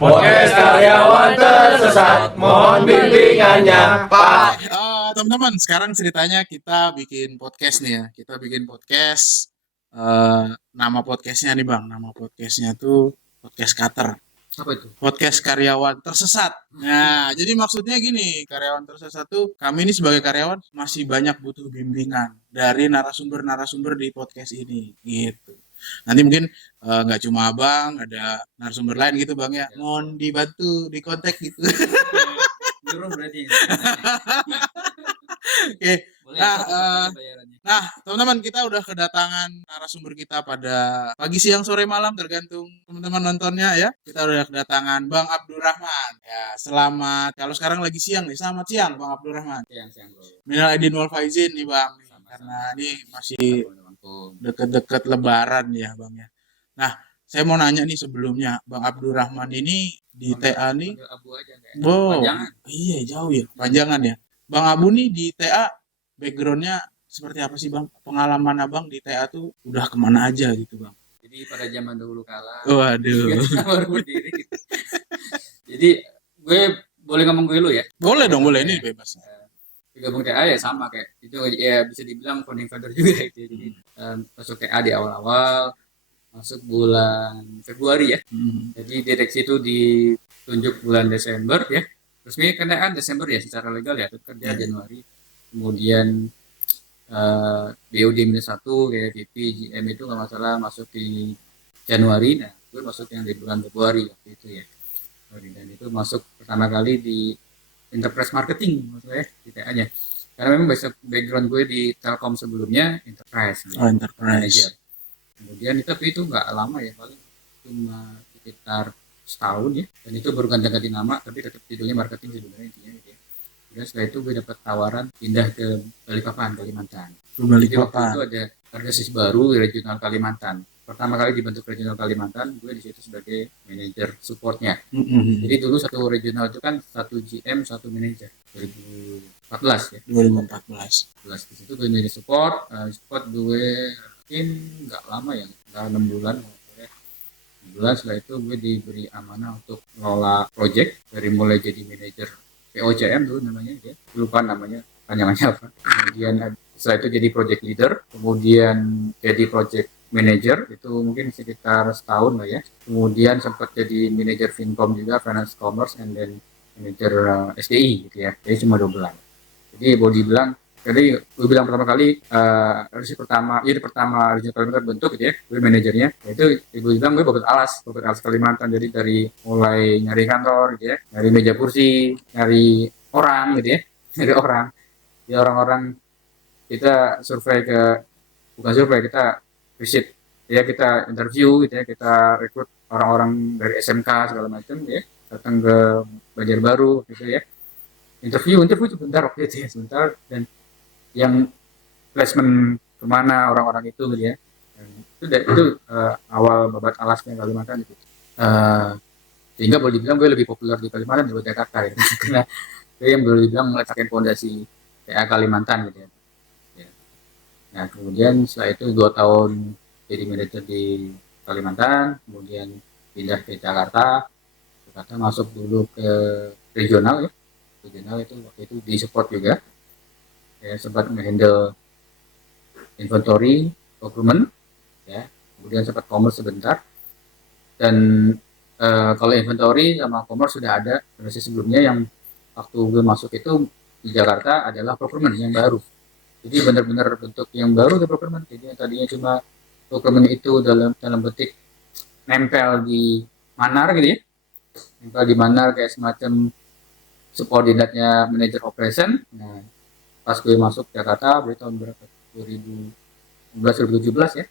Podcast karyawan tersesat, mohon bimbingannya, Pak. Teman-teman, sekarang ceritanya kita bikin podcast nih ya. Kita bikin podcast. Nama podcastnya nih Bang. Nama podcastnya tuh Podcast Cutter. Apa itu? Podcast karyawan tersesat. Nah, jadi maksudnya gini, karyawan tersesat tuh kami ini sebagai karyawan masih banyak butuh bimbingan dari narasumber-narasumber di podcast ini, gitu. Nanti mungkin nggak cuma Abang, ada narasumber lain gitu Bang ya. Mohon dibantu di kontak gitu. Juru berarti. Oke. Boleh Nah, bayarannya. Nah, teman-teman, kita udah kedatangan narasumber kita pada pagi, siang, sore, malam, tergantung teman-teman nontonnya ya. Kita udah kedatangan Bang Abdurrahman. Ya, selamat. Kalau sekarang lagi siang nih, selamat siang Bang Abdurrahman. Siang bro. Minal aidin wal faizin nih Bang. Karena ini masih deket-deket Lebaran ya Bang ya. Nah, saya mau nanya nih sebelumnya, Bang Abdurrahman ini di TA nih, Abu aja enggak? Panjangan. Iya jauh ya, panjangan ya. Bang Abu nih di TA backgroundnya seperti apa sih Bang? Pengalaman Abang di TA tuh udah kemana aja gitu Bang? Jadi pada zaman dahulu kala. Waduh. Baru berdiri gitu. Jadi gue boleh ngomong gue dulu ya? Boleh dong, boleh, ini bebas. Gabung TA ya sama kayak itu ya, bisa dibilang founding father juga gitu. Jadi masuk TA di awal-awal, masuk bulan Februari ya. Jadi direksi itu ditunjuk bulan Desember ya. Resmi karena kan Desember ya secara legal ya, kerja Januari. Kemudian BUD-1 kayak VP, GM itu nggak masalah masuk di Januari. Nah, gue masuk yang di bulan Februari waktu itu ya. Dan itu masuk pertama kali di enterprise marketing maksudnya di TA-nya. Karena memang background gue di Telkom sebelumnya enterprise. Oh, enterprise. Kemudian tapi itu nggak lama ya, paling cuma sekitar setahun ya. Dan itu baru ganti nama, tapi tetap judulnya marketing sebenarnya intinya gitu ya. Kemudian setelah itu gue dapat tawaran pindah ke Balikpapan, Kalimantan. Jadi waktu itu ada organisasi baru regional Kalimantan. Pertama kali dibentuk regional Kalimantan, gue di situ sebagai manajer supportnya. Jadi dulu satu regional itu kan satu GM, satu manajer. 2014 ya. 2014. Di situ gue manajer support. Support gue mungkin nggak lama ya, nggak 6 bulan. 6 bulan setelah itu gue diberi amanah untuk ngelola project dari mulai jadi manajer POCM dulu namanya ya, lupa namanya panjangannya apa. Kemudian setelah itu jadi project leader, kemudian jadi project manager, itu mungkin sekitar setahun lah ya. Kemudian sempat jadi manajer Fincom juga, finance commerce, and then manajer SDI gitu ya. Jadi cuma 2 bulan. Jadi boleh dibilang, jadi gue bilang pertama kali pertama regional Kalimantan bentuk gitu ya, gue manajernya. Itu gue bilang gue bobot alas Kalimantan. Jadi dari mulai nyari kantor gitu ya, nyari meja kursi, nyari orang gitu ya, nyari orang. Ya orang-orang kita kita visit ya, kita interview gitu ya, kita rekrut orang-orang dari SMK segala macam ya, datang ke Banjarbaru gitu ya. Interview sebentar waktu itu ya, sebentar, dan yang placement kemana orang-orang itu gitu ya. Itu awal babat alasnya Kalimantan itu. Sehingga boleh dibilang gue lebih populer di Kalimantan daripada Jakarta ya. Karena gue yang boleh dibilang meletakkan fondasi TA Kalimantan gitu ya. Nah kemudian setelah itu 2 tahun jadi manajer di Kalimantan, kemudian pindah ke Jakarta masuk dulu ke regional ya. Regional itu waktu itu di support juga. Ya, sempat menghandle inventory, procurement, ya, kemudian sempat commerce sebentar. Dan kalau inventory sama commerce sudah ada versi sebelumnya, yang waktu gue masuk itu di Jakarta adalah procurement yang baru. Jadi benar-benar bentuk yang baru di procurement. Jadi yang tadinya cuma procurement itu dalam bentuk nempel di Manar gitu ya, nempel di Manar kayak semacam subordinatnya manajer operation. Nah, pas gue masuk Jakarta berarti tahun berapa? 2017 ya.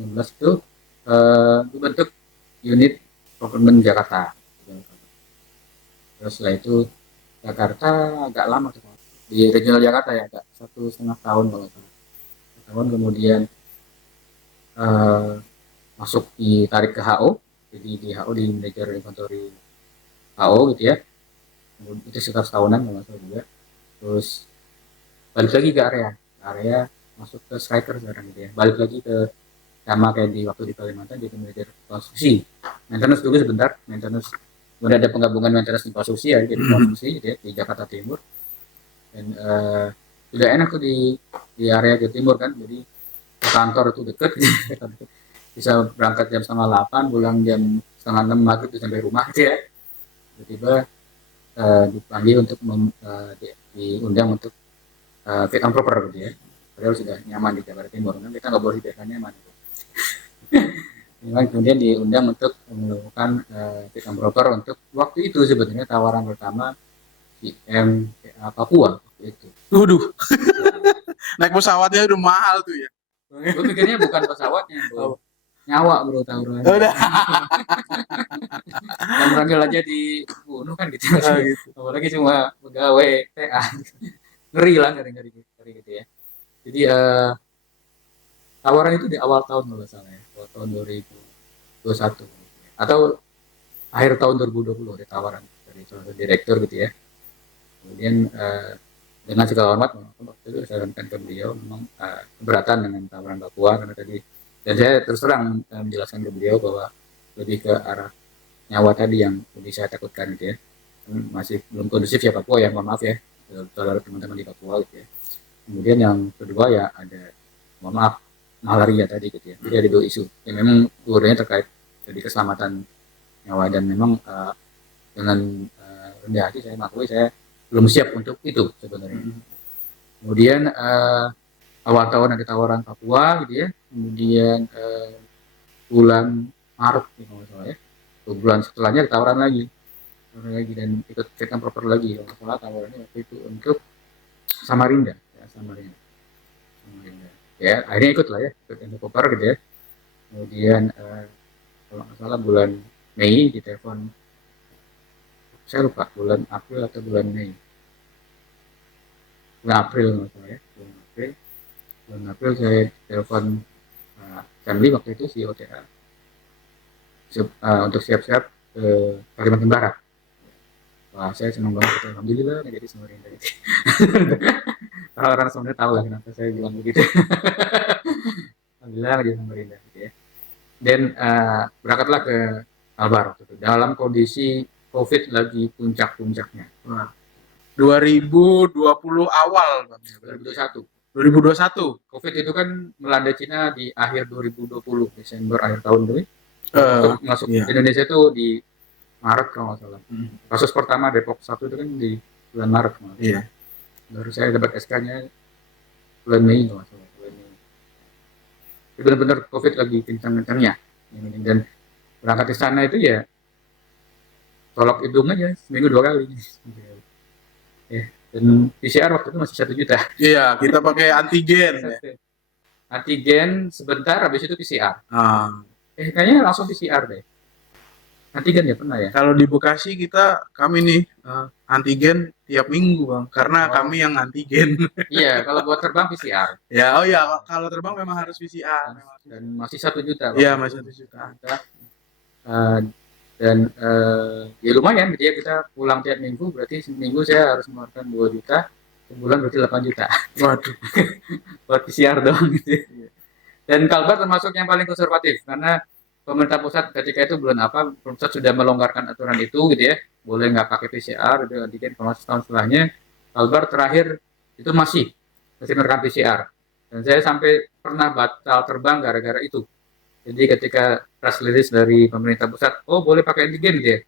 2016 itu gue bentuk unit procurement Jakarta. Terus setelah itu Jakarta agak lama tuh, di regional Jakarta ya, agak 1,5 tahun kalau salah. Tahun kemudian masuk ditarik ke HO, jadi di HO di manajer inventory HO gitu ya. Itu sekitar setahunan kalau nggak salah juga. Terus balik lagi ke area masuk ke striker sekarang gitu ya. Balik lagi ke sama kayak di waktu di Kalimantan, jadi manajer konstruksi. Maintenance dulu sebentar, maintenance Kemudian ada penggabungan maintenance infrastruktur ya, jadi konstruksi gitu ya, di Jakarta Timur. Dan sudah enak tuh di area Jawa Timur kan, jadi ke kantor itu deket, bisa berangkat jam 7:30, pulang jam 5:30 maghrib itu sampai rumah gitu ya. Tiba-tiba dipanggil untuk diundang untuk fit and proper gitu ya. Padahal sudah nyaman di Jakarta Timur, kan kita nggak boleh biarkan nyaman. Gitu. Memang kemudian diundang untuk melakukan fit and proper untuk waktu itu sebetulnya tawaran pertama PM Papua itu. Waduh. Naik pesawatnya udah mahal tuh ya. Gue pikirnya bukan pesawatnya, bro. Nyawa bro tawarannya. Udah. Yang berangkat aja dibunuh kan gitu. Apalagi cuma pegawai TA. Ngeri lah, ngeri gitu ya. Jadi tawaran itu di awal tahun kalau salah ya, awal tahun 2021 atau akhir tahun 2020 ada tawaran dari salah satu direktur gitu ya. Kemudian dengan segala hormat waktu itu saya sarankan ke beliau memang keberatan dengan tawaran Papua karena tadi, dan saya terus terang menjelaskan ke beliau bahwa lebih ke arah nyawa tadi yang lebih saya takutkan gitu ya. Masih belum kondusif ya Papua ya, mohon maaf ya saudara teman-teman di Papua gitu ya. Kemudian yang kedua ya ada, mohon maaf, malaria tadi gitu ya. Jadi ada dua isu yang memang dua-duanya terkait jadi keselamatan nyawa, dan memang dengan rendah hati saya mengakui saya belum siap untuk itu sebenarnya. Kemudian awal tahun ada tawaran Papua gitu ya. Kemudian bulan Maret kalau nggak salah ya, bulan setelahnya ada tawaran lagi dan ikut fit and proper lagi kalau nggak salah tawarannya waktu itu untuk Samarinda ya, akhirnya ikut lah ya, ikut fit and proper gitu ya. Kemudian kalau nggak salah bulan Mei ditelepon, saya lupa bulan April atau bulan Mei, bulan April nggak salah ya, bulan April saya telepon Sandy waktu itu CEO TA untuk siap-siap ke Kalimantan Barat. Wah, saya senang banget, alhamdulillah jadi Samarinda gitu. Kalau orang sebenarnya tahu lah kenapa saya bilang begitu. Alhamdulillah jadi Samarinda gitu ya. Dan berangkatlah ke Kalbar waktu itu dalam kondisi COVID lagi puncak-puncaknya. Wah. 2020 awal, 2021. COVID itu kan melanda Cina di akhir 2020, Desember akhir tahun itu. Masuk iya. Indonesia itu di Maret kalau nggak salah. Kasus pertama Depok 1 itu kan di bulan Maret. Iya. Baru saya dapat SK-nya bulan Mei kalau nggak salah. Benar-benar COVID lagi kencang-kencangnya. Dan berangkat ke sana itu ya tolak hidung aja seminggu 2 kali. Ya. Dan PCR waktu itu masih 1 juta. Iya, kita pakai antigen. Antigen sebentar, habis itu PCR. Kayaknya langsung PCR deh. Antigen ya pernah ya? Kalau di Bekasi kami nih antigen tiap minggu bang, karena kami yang antigen. Iya, kalau buat terbang PCR. Ya, kalau terbang memang harus PCR. Dan masih 1 juta. Iya, masih 1 juta. Dan ya lumayan gitu ya, kita pulang tiap minggu, berarti seminggu saya harus mengeluarkan 2 juta, sebulan berarti 8 juta. Waduh. Buat PCR doang gitu. Dan Kalbar termasuk yang paling konservatif karena pemerintah pusat ketika itu pusat sudah melonggarkan aturan itu gitu ya, boleh nggak pakai PCR gitu antigen. Kalau setahun setelahnya Kalbar terakhir itu masih menerapkan PCR, dan saya sampai pernah batal terbang gara-gara itu. Jadi ketika press release dari pemerintah pusat, oh boleh pakai antigen gitu ya,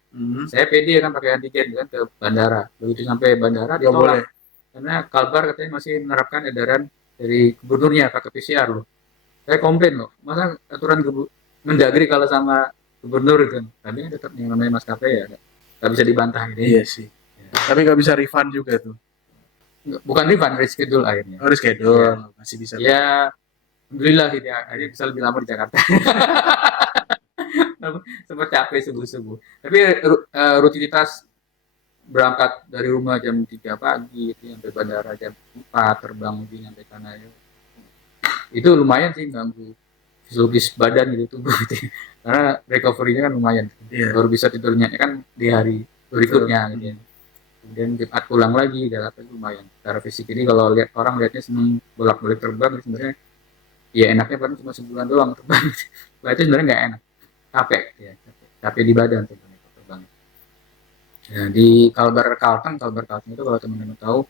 saya pede kan pakai antigen kan ke bandara. Begitu sampai bandara ditolak karena Kalbar katanya masih menerapkan edaran dari gubernurnya pakai PCR loh. Saya komplain loh, masa aturan Mendagri kalau sama gubernur kan, tapi tetap yang namanya maskapai ya nggak bisa dibantah gitu. Iya sih. Ya. Tapi nggak bisa refund juga tuh. Bukan refund, reschedule akhirnya. Oh, reschedule masih bisa. Ya, alhamdulillah gitu ya, akhirnya bisa lebih lama di Jakarta. Sempat capek subuh-subuh. Tapi rutinitas berangkat dari rumah jam 3 pagi itu sampai bandara jam 4, terbang lagi sampai sana itu lumayan sih ganggu fisiologis badan gitu, tubuh gitu. Karena recovery-nya kan lumayan. Baru bisa tidurnya kan di hari berikutnya gitu ya. Kemudian Jumat pulang lagi, dapat lumayan. Secara fisik ini kalau lihat orang lihatnya seneng bolak-balik terbang, sebenarnya ya enaknya paling cuma sebulan doang terbang. Itu sebenarnya nggak enak, capek ya, capek di badan sebenarnya terbang. Ya, di Kalbar Kalteng itu kalau teman-teman tahu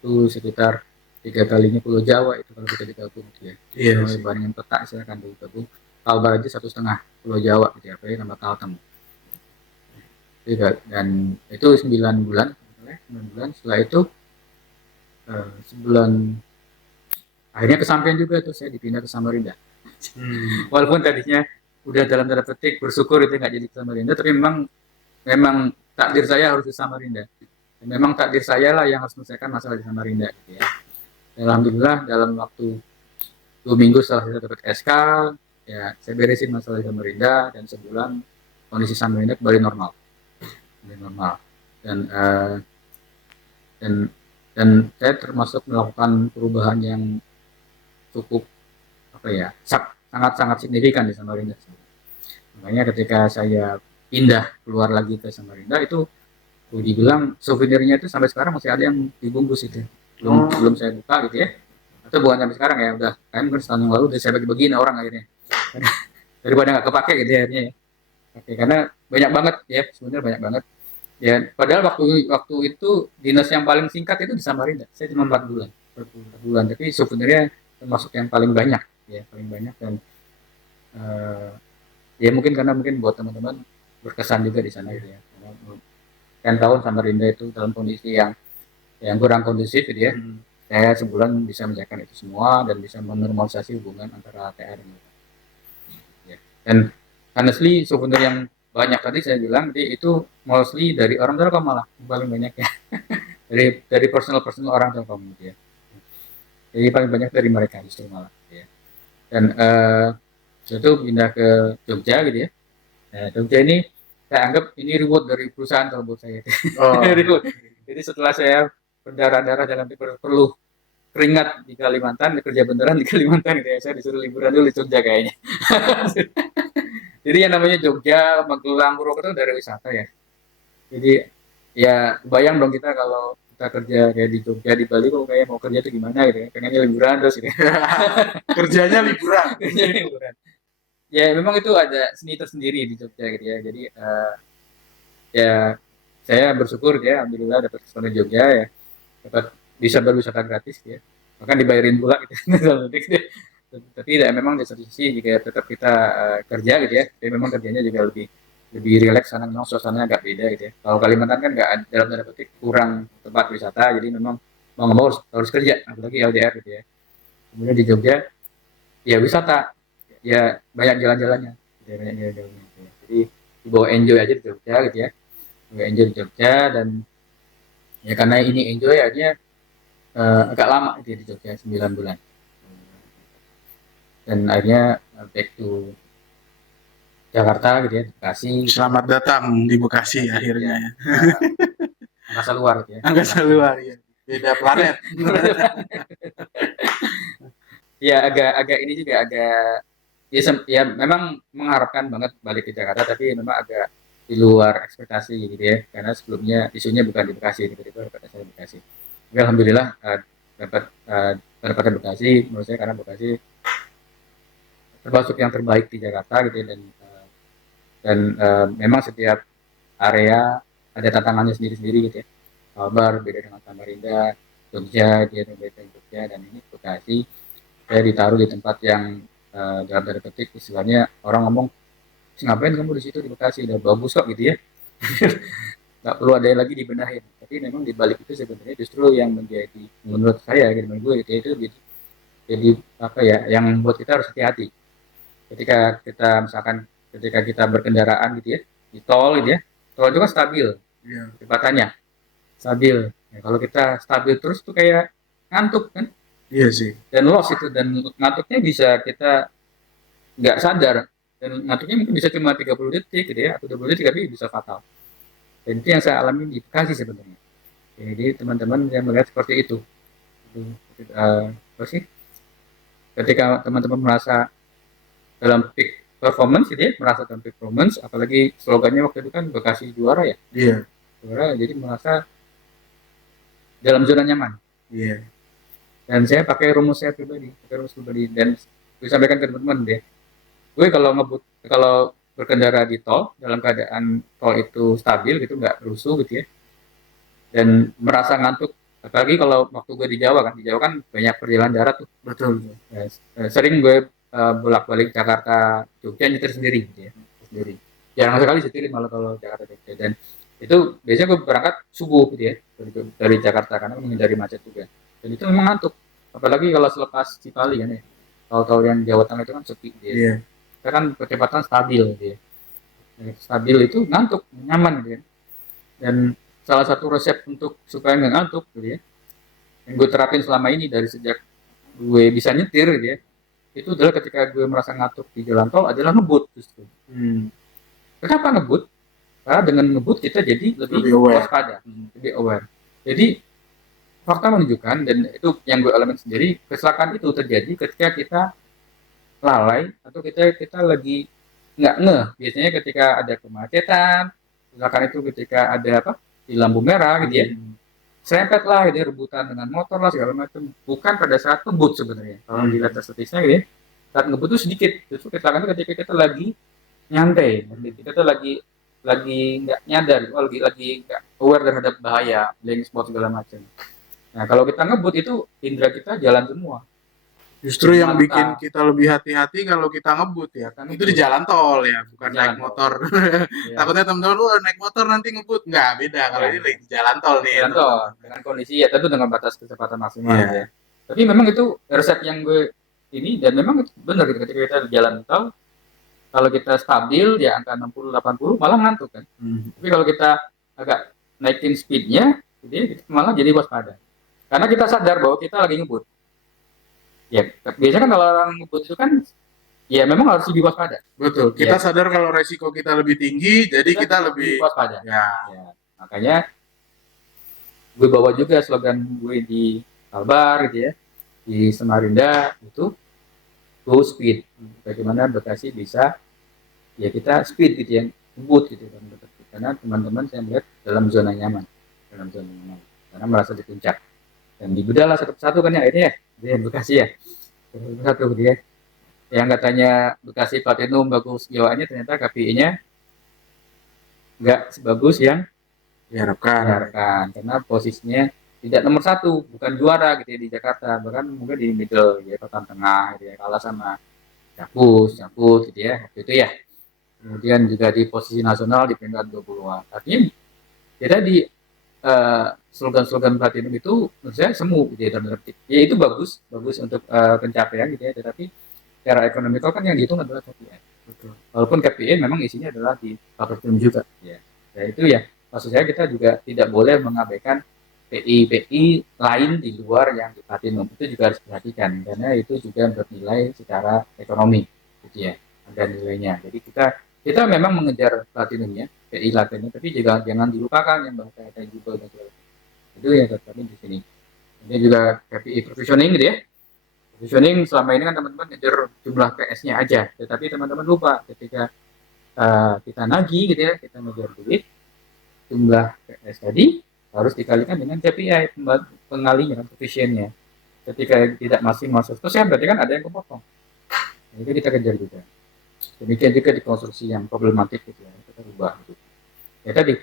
itu sekitar 3 kalinya Pulau Jawa itu kalau kita digabung gitu ya. Iya Kalau sih. bandingin peta silakan digabung. Kalbar aja 1,5 Pulau Jawa gitu ya, apalagi tambah Kalteng. Dan itu 9 bulan, 9 bulan. Setelah itu sebulan akhirnya kesampaian juga tuh saya dipindah ke Samarinda. Walaupun tadinya udah dalam tanda petik bersyukur itu nggak jadi ke Samarinda, tapi memang takdir saya harus di Samarinda. Dan memang takdir saya lah yang harus menyelesaikan masalah di Samarinda gitu ya. Dan alhamdulillah dalam waktu 2 minggu setelah saya dapat SK, ya saya beresin masalah di Samarinda dan sebulan kondisi Samarinda kembali normal. Dan eh, dan dan saya termasuk melakukan perubahan yang cukup apa ya sangat signifikan di Samarinda. Makanya ketika saya pindah keluar lagi ke Samarinda itu boleh dibilang souvenirnya itu sampai sekarang masih ada yang dibungkus itu belum saya buka gitu ya, atau bukan sampai sekarang ya, udah kan setahun yang lalu udah saya bagi-bagiin orang akhirnya daripada nggak kepake gitu ya akhirnya ya. Oke, karena banyak banget ya, sebenarnya banyak banget ya, padahal waktu waktu itu dinas yang paling singkat itu di Samarinda saya cuma 4 bulan tapi souvenirnya termasuk yang paling banyak ya, paling banyak. Dan eh, ya mungkin karena mungkin buat teman-teman berkesan juga di sana gitu ya, karena kan tahun Samarinda itu dalam kondisi yang kurang kondusif gitu ya. Saya sebulan bisa menjaga itu semua dan bisa menormalisasi hubungan antara TR dan ya. Dan honestly souvenir yang banyak tadi saya bilang itu mostly dari orang Telkom malah paling banyak ya. dari personal orang Telkom gitu ya. Jadi paling banyak dari mereka justru malah gitu ya. Dan itu pindah ke Jogja gitu ya. Nah, Jogja ini saya anggap ini reward dari perusahaan kalau buat saya. Oh. Reward. Jadi setelah saya berdarah-darah dalam perlu keringat di Kalimantan, kerja beneran di Kalimantan gitu ya. Saya disuruh liburan dulu di Jogja kayaknya. Jadi yang namanya Jogja, Magelang, Purwokerto dari wisata ya. Jadi ya bayang dong kita kalau kita kerja kayak di Jogja, di Bali kok kayak mau kerja tuh gimana gitu ya. Pengennya liburan terus gitu. Kerjanya liburan. Kerjanya liburan. Ya memang itu ada seni tersendiri di Jogja gitu ya. Jadi ya saya bersyukur ya, alhamdulillah dapat kesempatan di Jogja ya, dapat bisa berwisata gratis ya, bahkan dibayarin pula gitu. Tapi ya, memang di satu sisi juga tetap kita kerja gitu ya, tapi memang kerjanya juga lebih lebih rileks karena memang suasananya agak beda gitu ya. Kalau Kalimantan kan nggak dalam tanda petik kurang tempat wisata, jadi memang mau nggak mau harus kerja, apalagi LDR gitu ya. Kemudian di Jogja ya wisata, ya banyak jalan-jalannya, ya, banyak jalan-jalannya gitu ya. Jadi dibawa enjoy aja di Jogja gitu ya, dibawa enjoy di Jogja. Dan ya karena ini enjoy akhirnya agak lama gitu ya di Jogja 9 bulan, dan akhirnya back to Jakarta gitu ya, Bekasi. Selamat datang di Bekasi akhirnya ya. Angkasa luar gitu ya. Angkasa luar ya. Beda planet. Ya agak ini juga agak ya, ya memang mengharapkan banget balik ke Jakarta, tapi memang agak di luar ekspektasi gitu ya, karena sebelumnya isunya bukan di Bekasi, tiba-tiba dapat saya di Bekasi. Tapi alhamdulillah dapat penempatan Bekasi, menurut saya karena Bekasi termasuk yang terbaik di Jakarta gitu ya. Dan memang setiap area ada tantangannya sendiri-sendiri gitu ya. Kalbar beda dengan Samarinda, Jogja dia beda dengan Jogja, dan ini Bekasi saya ditaruh di tempat yang dalam tanda petik istilahnya orang ngomong, ngapain kamu di situ di Bekasi, udah bagus kok gitu ya. Nggak perlu ada yang lagi dibenahin. Tapi memang di balik itu sebenarnya justru yang menjadi menurut saya gitu, menurut gue gitu, itu jadi apa ya, yang membuat kita harus hati-hati ketika kita misalkan ketika kita berkendaraan gitu ya di tol gitu ya. Tol itu kan stabil Iya. kecepatannya, stabil ya, kalau kita stabil terus tuh kayak ngantuk kan, Iya sih. dan loss itu, dan ngantuknya bisa kita nggak sadar, dan ngantuknya mungkin bisa cuma 30 detik gitu ya, atau 20 detik, tapi bisa fatal. Dan itu yang saya alami di Bekasi sebenarnya. Jadi teman-teman yang melihat seperti itu, apa sih, ketika teman-teman merasa dalam peak performance gitu ya, merasa dalam peak performance, apalagi slogannya waktu itu kan Bekasi juara ya, Iya. juara, jadi merasa dalam zona nyaman. Iya. Dan saya pakai rumus saya pribadi, dan gue sampaikan ke teman-teman deh, gue kalau berkendara di tol dalam keadaan tol itu stabil gitu, nggak rusuh gitu ya, dan merasa ngantuk. Apalagi kalau waktu gue di Jawa kan banyak perjalanan darat tuh. Betul. Ya, sering gue bolak-balik Jakarta Jogja nyetir sendiri gitu ya, sendiri. Jarang sekali setirin malah kalau Jakarta Jogja, dan itu biasanya gue berangkat subuh gitu ya dari Jakarta karena menghindari macet juga. Dan itu memang ngantuk. Apalagi kalau selepas Cipali kan ya. Tol-tol yang Jawa Tengah itu kan sepi gitu ya. Iya. Kita kan kecepatan stabil gitu ya. Dan stabil itu ngantuk, nyaman gitu ya. Dan salah satu resep untuk supaya nggak ngantuk gitu ya, yang gue terapin selama ini dari sejak gue bisa nyetir gitu ya, itu adalah ketika gue merasa ngantuk di jalan tol adalah ngebut justru. Kenapa ngebut? Karena dengan ngebut kita jadi Lebih aware. waspada, lebih aware. Jadi fakta menunjukkan, dan itu yang gue alami sendiri, kecelakaan itu terjadi ketika kita lalai atau kita lagi nggak ngeh. Biasanya ketika ada kemacetan, kecelakaan itu ketika ada apa di lampu merah gitu ya, serempet lah gitu ya, rebutan dengan motor lah segala macam. Bukan pada saat ngebut sebenarnya. Kalau dilihat statistiknya gitu ya, saat ngebut itu sedikit. Justru kecelakaan itu ketika kita lagi nyantai, kita tuh lagi nggak nyadar, lagi nggak aware terhadap bahaya, blind spot segala macam. Nah kalau kita ngebut itu indera kita jalan semua. Justru yang Mata. bikin kita lebih hati-hati kalau kita ngebut ya. Kita Itu di ngebut. jalan tol ya, bukan Di jalan naik tol. motor. Ya, Takutnya teman-teman lu naik motor nanti ngebut. Nggak, beda. Kalau Ya. ini lagi di jalan tol nih. jalan tol dengan kondisi ya tentu dengan batas kecepatan maksimal Iya. ya. Tapi memang itu resep yang gue ini, dan memang itu benar gitu, ketika kita di jalan tol kalau kita stabil di angka 60-80 malah ngantuk kan. Tapi kalau kita agak naikin speednya, jadi kita malah jadi waspada. Karena kita sadar bahwa kita lagi ngebut. Ya, biasanya kan kalau orang ngebut itu kan, ya memang harus lebih waspada. Betul. Kita Iya. sadar kalau resiko kita lebih tinggi, jadi kita lebih waspada. ya. Ya, makanya gue bawa juga slogan gue di Kalbar gitu ya, di Samarinda itu go speed. Bagaimana Bekasi bisa ya kita speed gitu ya, ngebut gitu kan, karena teman-teman saya melihat dalam zona nyaman, karena merasa di puncak, dan dibedah lah satu-satu kan ya akhirnya ya, dia Bekasi ya, satu dia yang katanya Bekasi Platinum bagus jawaannya, ternyata KPI-nya nggak sebagus yang Diharapkan. diharapkan, karena posisinya tidak nomor satu, bukan juara gitu ya di Jakarta, bahkan mungkin di middle ya, papan tengah gitu ya, kalah sama Jakut gitu ya waktu itu ya. Kemudian juga di posisi nasional di peringkat 20-an. Artinya kita di slogan-slogan platinum itu menurut saya semu gitu ya, dalam arti ya itu bagus untuk pencapaian gitu ya, tetapi secara ekonomi kan yang dihitung adalah KPI. Betul. Walaupun KPI memang isinya adalah di platinum juga ya. Ya itu ya, maksud saya kita juga tidak boleh mengabaikan PI lain di luar yang di platinum, itu juga harus diperhatikan karena itu juga bernilai secara ekonomi gitu ya, ada nilainya. Jadi kita memang mengejar platinumnya, PI platinum, tapi juga jangan dilupakan yang bahasa tangible dan sebagainya. Itu yang terkait di sini. Ini juga KPI provisioning gitu ya. Provisioning selama ini kan teman-teman ngejar jumlah PS-nya aja, tetapi teman-teman lupa ketika kita nagih gitu ya, kita ngejar duit, jumlah PS tadi harus dikalikan dengan KPI pengalinya, koefisiennya. Ketika tidak masih masuk 100%, berarti kan ada yang kepotong. Itu kita kejar juga. Demikian juga di konstruksi yang problematik gitu ya, kita ubah gitu. Ya tadi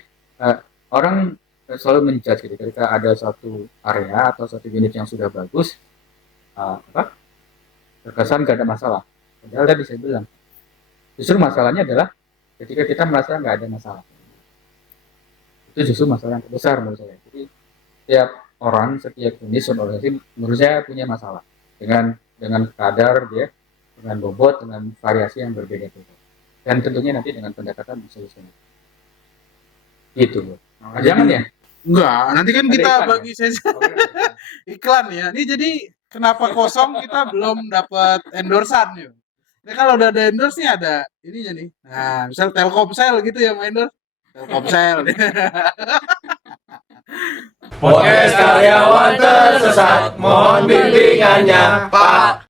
orang selalu menjudge gitu, ketika ada satu area atau satu unit yang sudah bagus, terkesan gak ada masalah. Padahal tadi saya bilang, justru masalahnya adalah ketika kita merasa nggak ada masalah. Itu justru masalah yang terbesar menurut saya. Jadi setiap orang, setiap jenis organisasi menurut saya punya masalah dengan kadar dia, dengan bobot, dengan variasi yang berbeda-beda, dan tentunya nanti dengan pendekatan solusinya. Gitu loh. Jangan ya. Enggak, nanti kan Ada kita iklan, bagi sesi iklan ya. Ini jadi kenapa kosong kita belum dapat endorsean ya. Nah, kalau udah ada endorse nih ada ininya nih. Nah, misal Telkomsel gitu ya main endorse. Telkomsel. Podcast karyawan tersesat, mohon bimbingannya, Pak.